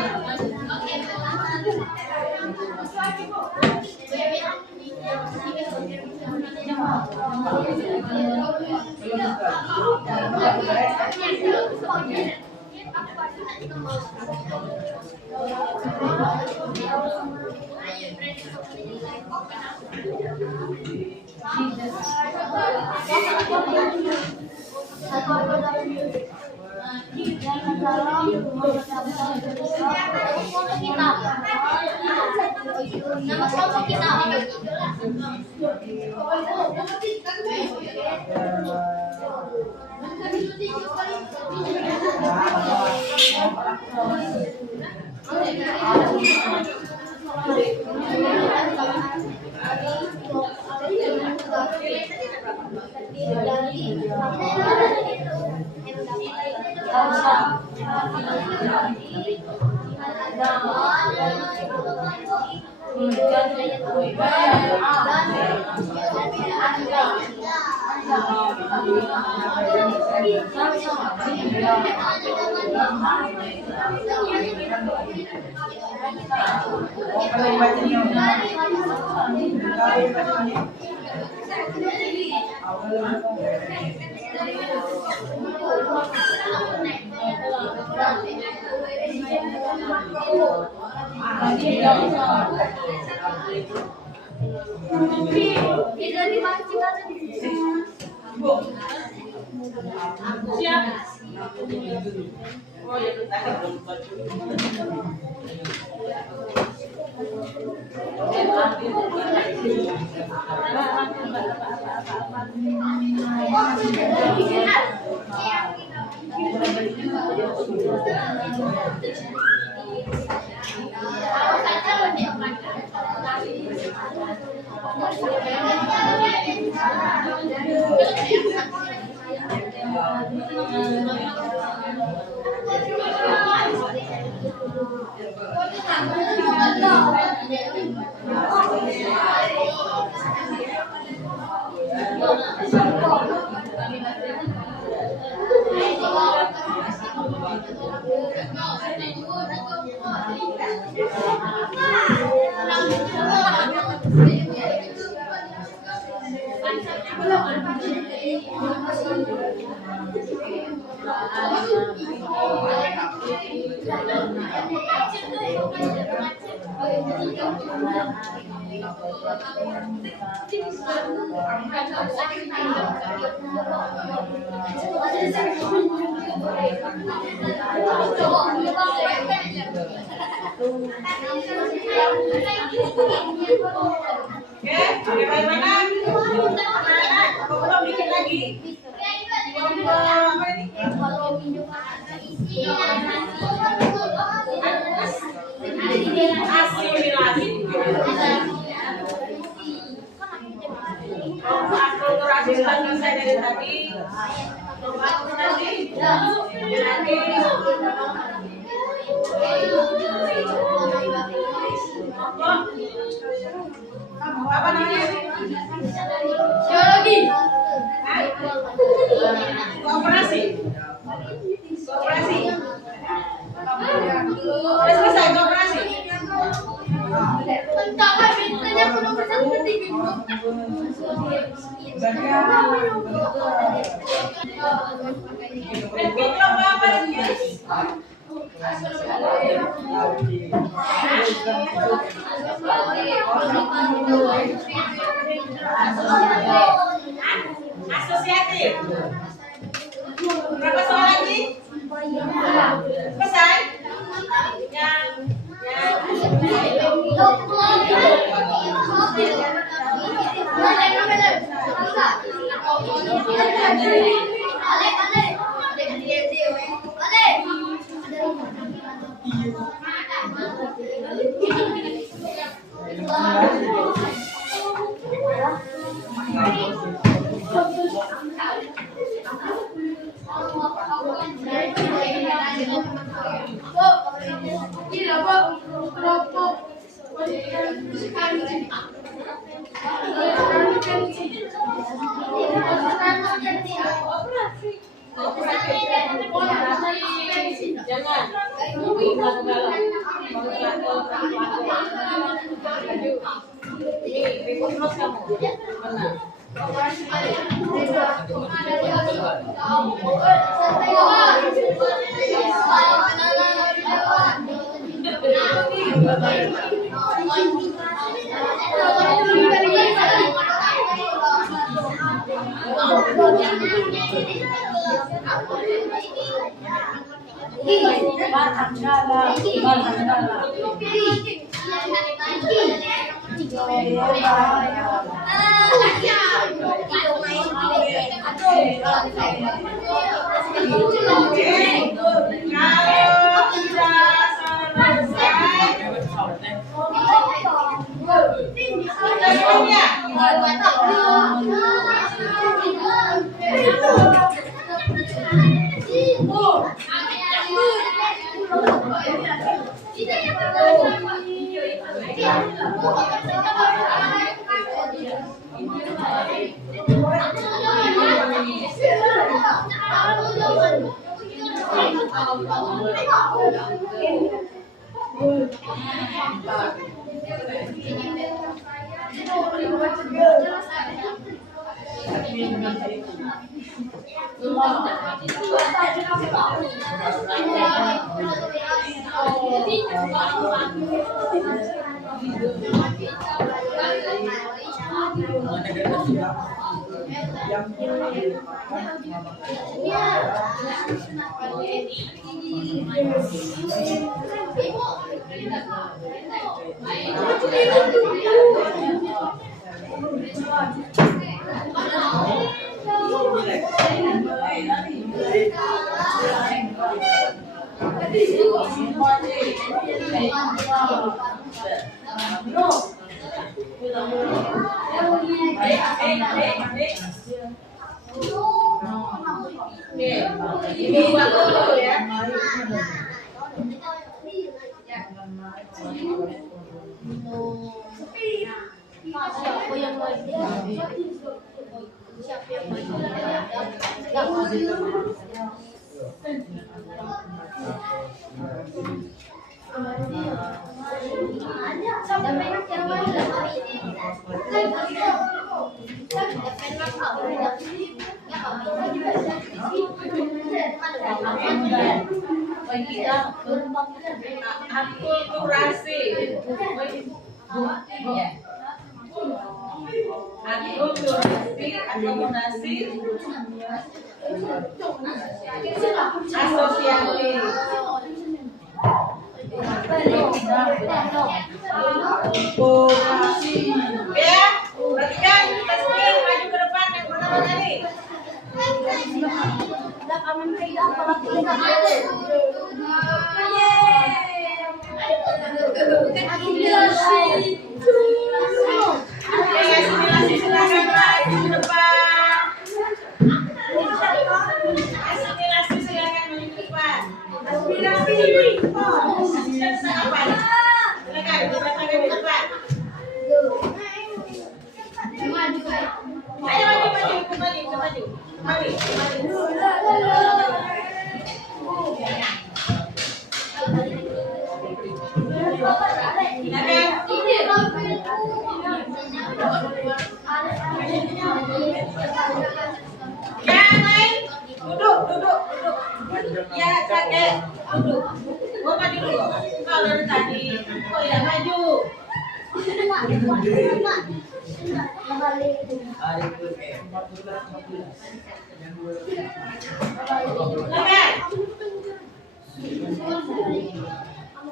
Nama kelompok kita memulihkan Siap. Oh ya, Oke, bagaimana? Apa belum dikit lagi? Apa ini? Asimilasi. Akulturasi sudah selesai dari tadi. Apa namanya? Geologi. Kooperasi. Kooperasi. Sudah selesai kooperasi. Asosiatif. Berapa soal lagi? Selesai? Jangan. Ini buat dulu ya. Siapa yang Akulturasi. Akomodasi, asosiasi. Ya, perhatikan tasbih maju ke depan yang pertama kali. Asimilasi silakan maju ke depan. Asimilasi silakan maju ke depan. Aspirasi. Apa? Silakan ke depan. Ayo maju kembali. Yang lain duduk. Ya kakek duduk. Gua maju dulu. Kalau dari tadi kok tidak maju?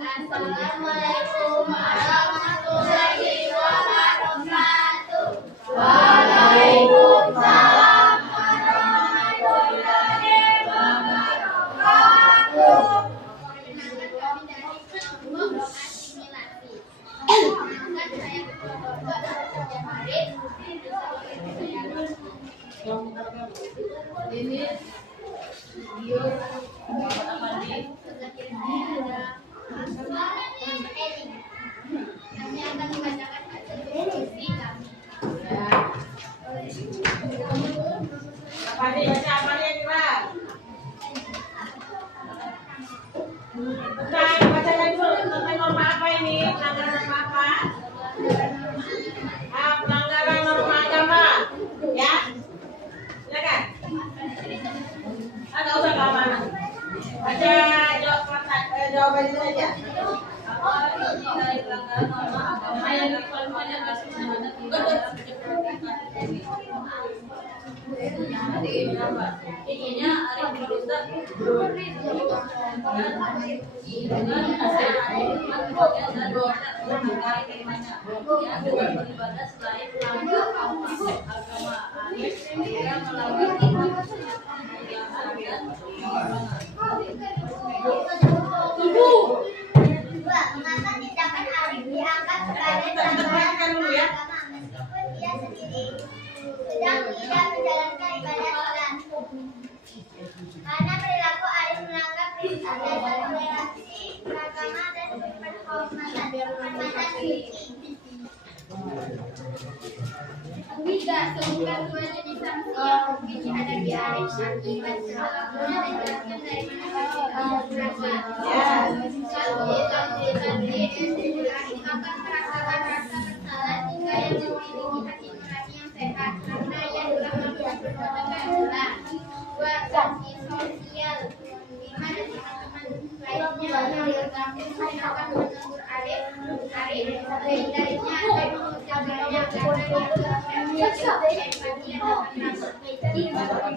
Assalamualaikum warahmatullahi wabarakatuh. Waalaikumsalam warahmatullahi wabarakatuh. Ini video apa nih? Kami akan membacakan hasil diskusi kami. Apa nih yang keras? Bukan, bacakan dulu tentang norma apa ini? Pelanggaran norma apa? Pelanggaran norma agama. Ya, silakan. Nggak usah keamanan. Baca jawabannya saja. Dari pelanggaran norma agama yang dilakukan kasus Intinya ada berita dengan beribadah selain agama yang melakukan Dua, mengapa tindakan Arif dianggap sebagai pelanggaran dulu ya. agama meskipun ia sendiri sedang tidak menjalankan ibadah sholat? Karena perilaku Arif melanggar prinsip dasar toleransi beragama dan penghormatan suci. Tiga, sebutkan dua jenis sanksi yang Ini ada di Arif akibat kelakuan dan jelaskan dari mana berasal. Akan merasakan rasa bersalah jika yang memiliki hati nurani yang sehat karena yang telah melakukan perbuatan adalah dua sanksi sosial. Lima dan teman-teman lainnya yang bergabung akan menegur Arif dari darinya akan mengucapkannya karena dia telah empati yang dapat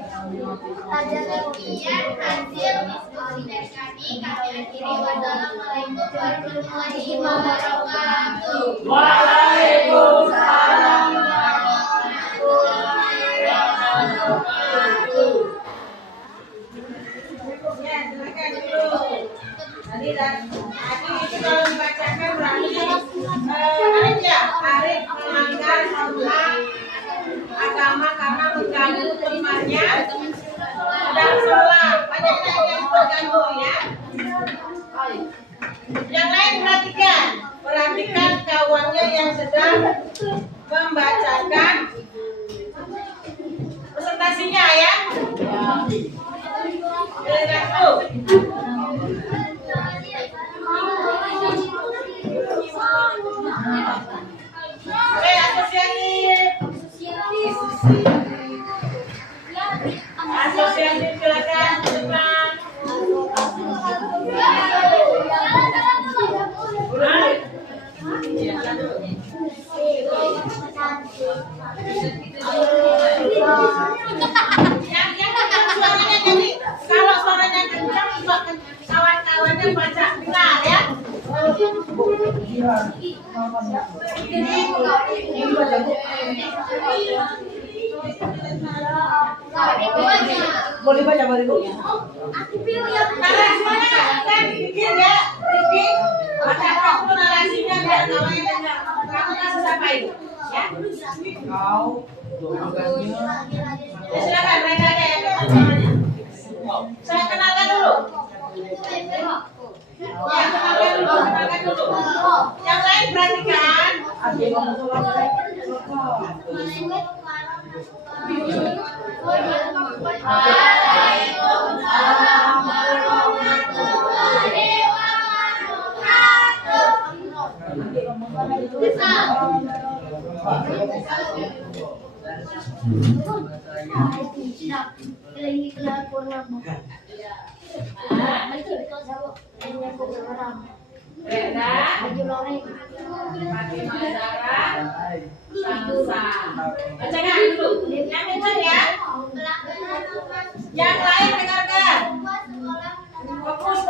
demikian hasil diskusi dari kami akhiri. Wassalamualaikum warahmatullahi wabarakatuh. Waalaikumsalam. Ya, silakan dulu. Tadi itu kalau dibacakan berarti Arif ya, Arif melanggar norma agama karena mengganggu temannya sedang sholat. Banyak yang terganggu ya. Yang lain perhatikan kawannya yang sedang membacakan presentasinya ya. Asosiatif silakan depan. Suaranya jadi kalau suaranya kencang kawan-kawannya baca dengar ya. Boleh baca bariku? Narasinya kan bikin ya, Riki. Bacakan dulu narasinya biar kawannya dengar. Kamu kasih siapa itu? Ya. Kau tugasnya. Ya, silakan mereka aja ya. Saya kenalkan dulu. Ya, kenalkan dulu. Yang lain perhatikan. Brenda, Fatimah Zara, Sansa. Bacakan dulu. Yang kencang ya. Yang lain dengarkan. Fokus.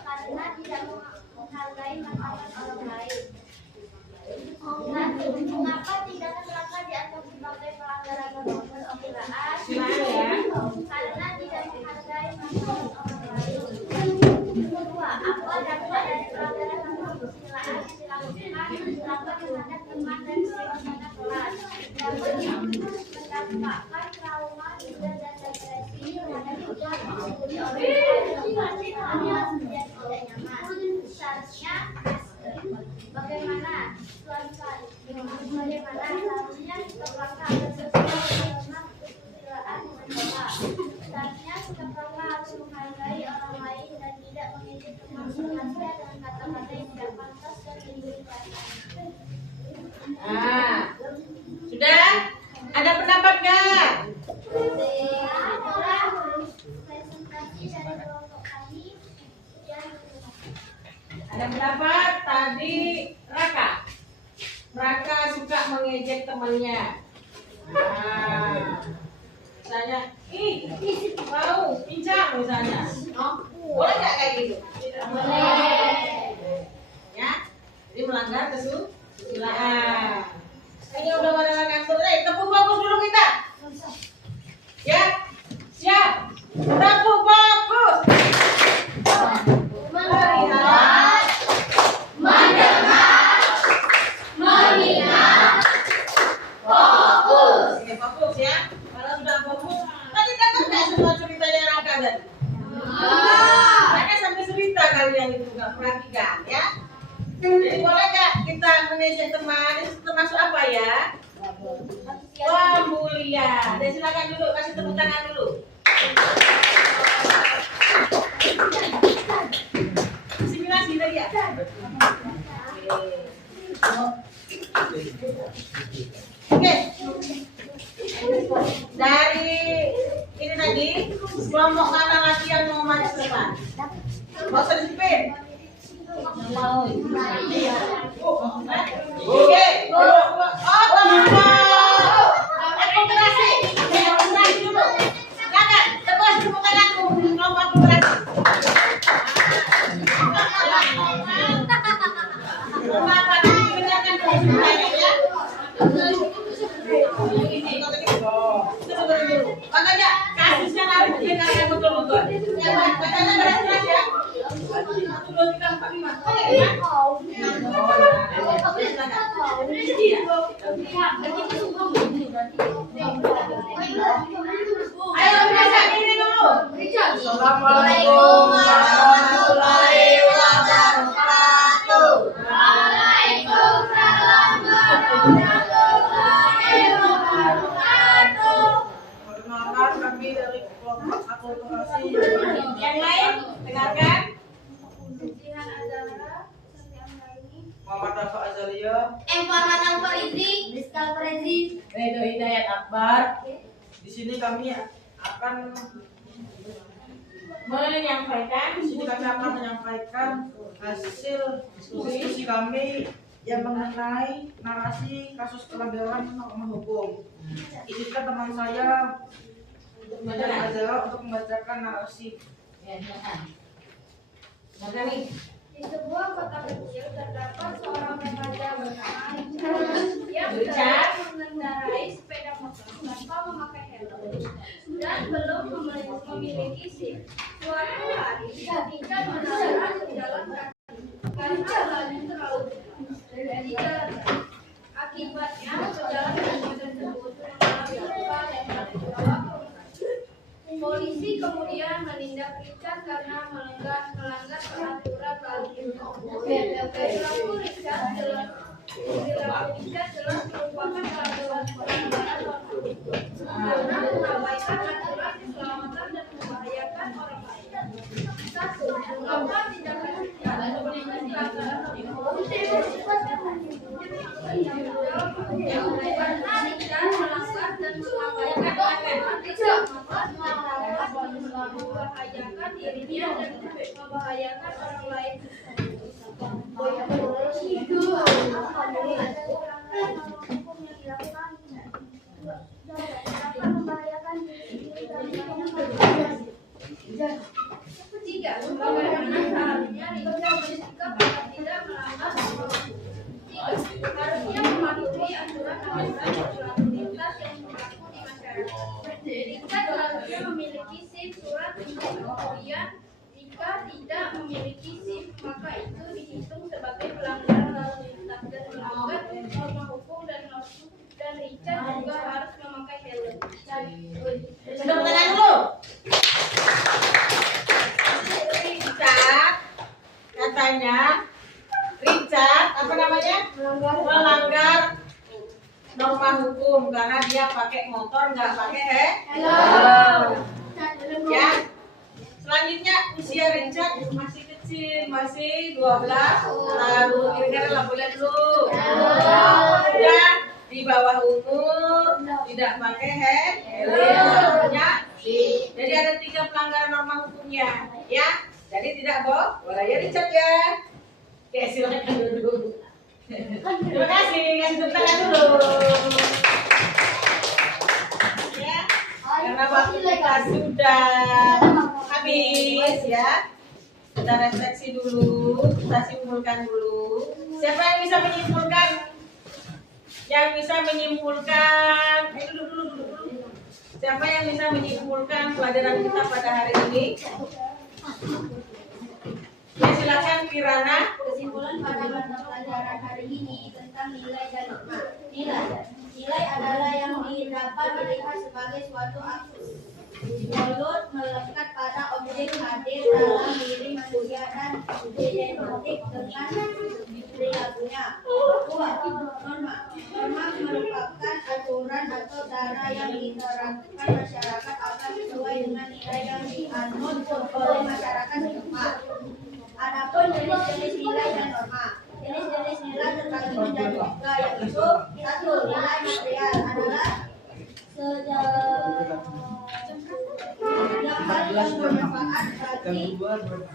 Karena tidak menghargai martabat orang lain. Mengapa tindakan celaka dianggap sebagai pelanggaran pembelaan? Karena tidak menghargai martabat orang lain. Kedua, apa dampak dari pelanggaran pembelaan yang dilakukan terhadap teman dan suasana kelas? Dapat mendapatkan trauma dan depresi terhadap teman oleh orang tidak nyaman. Seharusnya bagaimana seharusnya sikap langkah seharusnya sikap langkah harus menghargai orang lain dan tidak mengejek teman seharusnya dengan kata-kata yang tidak pantas dan menyulitkan. Nah, sudah? Ada pendapat nggak? Presentasi dari kelompok kami yang Ada pendapat tadi Raka suka mengejek temannya. Nah, misalnya, mau pincang misalnya. Boleh nggak kayak gitu? Boleh. Ya, jadi melanggar kesusilaan. Ini udah pada ngantuk. Tepuk bagus dulu kita. Ya, siap. Tepuk bagus. perhatikan ya. Jadi boleh nggak kita mengejek teman? Itu termasuk apa ya? Pemulihan. Dan silakan dulu kasih tepuk tangan dulu. Asimilasi tadi ya. Oke. Dari ini tadi kelompok mana lagi yang mau maju ke depan? Mau disiplin? Oke. Akomodasi. Akomodasi dulu. Jangan, tebas tepuk tanganku. Kelompok akomodasi. Kenapa didengarkan dulu sebenarnya ya? Makanya kasusnya harus didengarkan betul-betul. Yang bacanya beres-beres ya. 1, 2, 3, 4, 5. Oke ya? Ayo biasa diri dulu. Assalamualaikum warahmatullahi wabarakatuh. Waalaikumsalam warahmatullahi wabarakatuh. Perkenalkan kami dari kelompok akulturasi. Yang lain dengarkan. Muhammad Rafa Azalia. Manang Farizi, Rizka Farizi, Redo Hidayat Akbar Di sini kami akan menyampaikan hasil diskusi kami yang mengenai narasi kasus pelanggaran norma hukum. Izinkan teman saya untuk membacakan narasi. Ya, silakan. Mana nih? Di sebuah kota kecil terdapat seorang remaja bernama Richard yang sedang mengendarai sepeda motor tanpa memakai helm dan belum memiliki SIM. Suatu hari, Richard menabrak pejalan kaki karena laju terlalu kencang di jalan. Akibatnya, pejalan kaki tersebut mengalami luka yang tak dibawa ke rumah sakit. Polisi kemudian menindak Richard karena melanggar peraturan lalu lintas. Perilaku Richard jelas merupakan pelanggaran norma karena mengabaikan aturan keselamatan dan membahayakan orang lain. 1. Mengapa tindakan Richard merupakan pelanggaran norma? Karena Richard melanggar dan mengabaikan aturan keselamatan, membahayakan dirinya dan membahayakan orang lain. Ketiga, bagaimana seharusnya Richard bersikap agar tidak melanggar norma hukum? 3. Harusnya mematuhi aturan-aturan lalu lintas yang berlaku di masyarakat. Richard harusnya memiliki SIM surat kemudian jika tidak memiliki SIM maka itu dihitung sebagai pelanggaran lalu lintas dan melanggar norma hukum dan Richard juga harus memakai helm. Sudah tangan dulu. Richard katanya Richard apa namanya? Melanggar norma hukum karena dia pakai motor nggak pakai helm. Ya. Selanjutnya usia Richard masih kecil, masih 12 tahun. Kira-kira lampunya dulu. Sudah di bawah umur, tidak pakai helm. Ya. Jadi ada 3 pelanggaran norma hukumnya, ya. Jadi tidak boleh ya Richard ya. Oke, silakan dulu. Terima kasih, kasih tepuk tangan dulu. Ya, karena waktu kita sudah habis ya. Kita refleksi dulu, kita simpulkan dulu. Siapa yang bisa menyimpulkan? Yang bisa menyimpulkan? Dulu. Siapa yang bisa menyimpulkan pelajaran kita pada hari ini? Ya, silakan Kirana. Kesimpulan pada mata pelajaran hari ini tentang nilai dan norma. Nilai adalah yang dapat dilihat sebagai suatu absolut melekat pada objek hadir dalam diri manusia dan identik dengan perilakunya. 2. Norma. Norma merupakan aturan atau cara yang diterapkan masyarakat agar sesuai dengan nilai yang dianut oleh masyarakat setempat. Adapun jenis-jenis nilai dan norma. Jenis-jenis nilai terbagi menjadi 3, yaitu 1. Nilai material adalah yang paling bermanfaat bagi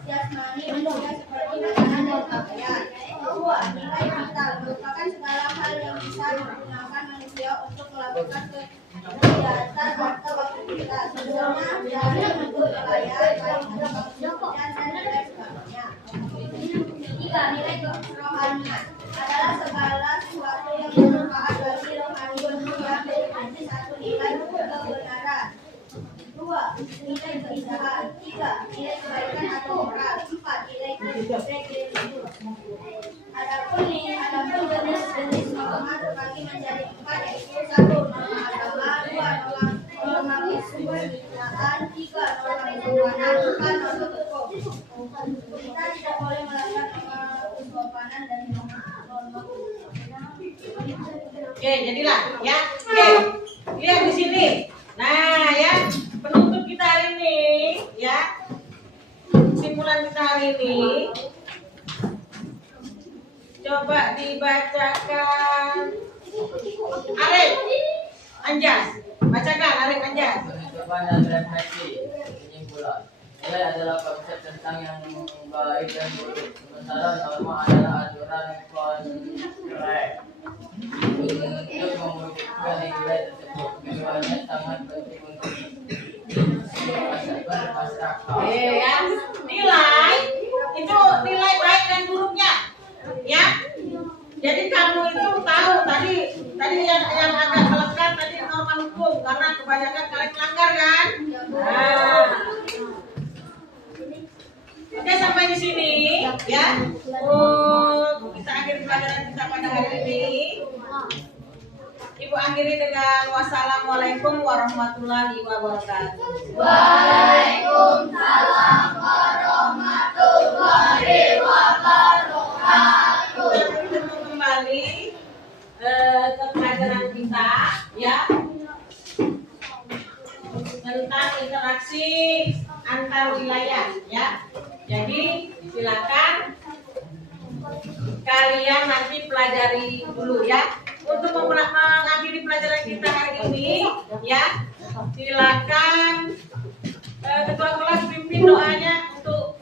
jasmani manusia seperti makanan dan pakaian. 2. Nilai vital merupakan segala hal yang bisa digunakan manusia untuk melakukan kegiatan atau aktivitas, misalnya dari bentuk pakaian, pekerjaan dan lain sebagainya. 3. Nilai kerohanian adalah segala sesuatu yang bermanfaat bagi rohani manusia memiliki satu nilai kebenaran. 2. Nilai keindahan. 3. Nilai kebaikan atau moral. 4. Nilai kreativitas. Adapun jenis norma terbagi menjadi 4, yaitu 1. Norma agama, 2. Norma kesusilaan, 3. Norma kesopanan, 4. Norma hukum. Kita tidak boleh melanggar norma kesopanan dan norma Oke, jadilah ya. Oke, lihat di sini. Nah, ya, penutup kita hari ini, ya. Simpulan kita hari ini. Coba dibacakan. Arif Anjas, bacakan Arif Anjas. Penentuan dan refleksi. Penyimpulan. Nilai adalah konsep tentang yang baik dan buruk. Sementara norma adalah aturan konkret untuk mewujudkan nilai tersebut. Keduanya sangat penting untuk bermasyarakat. Ya, nilai itu nilai baik dan buruknya, ya. Jadi kamu itu tahu tadi yang agak melekat tadi norma hukum karena kebanyakan kalian melanggar kan. Nah, oke, sampai di sini ya. Kita akhiri pelajaran kita pada hari ini. Ibu akhiri dengan wassalamualaikum warahmatullahi wabarakatuh. Waalaikumsalam warahmatullahi wabarakatuh. Kita kembali ke pelajaran kita ya tentang interaksi antar wilayah ya. Jadi silakan kalian nanti pelajari dulu ya. Untuk mengakhiri pelajaran kita hari ini ya, silakan ketua kelas pimpin doanya untuk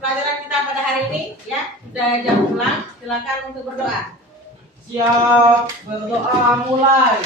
pelajaran kita pada hari ini ya. Sudah jam pulang, silakan untuk berdoa. Siap, berdoa mulai.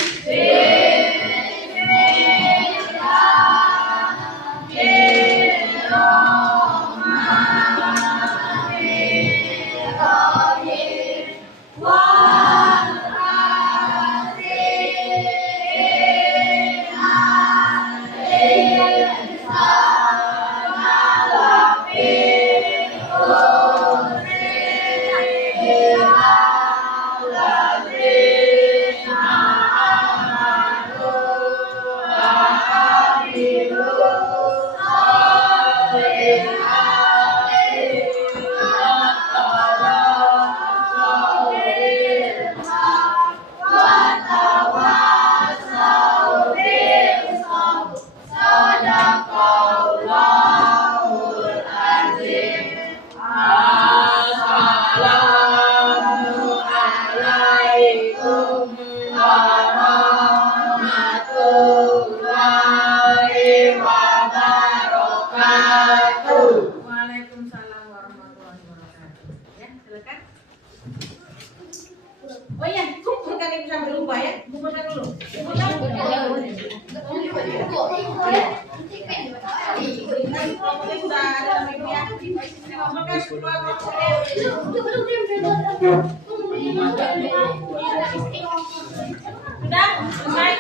Waalaikumsalam warahmatullahi wabarakatuh. Ya, silakan. Oh iya, bukan ibu sampai lupa ya. Bukan dulu. Bukan. Sudah ada media. Bukan semua sudah selesai.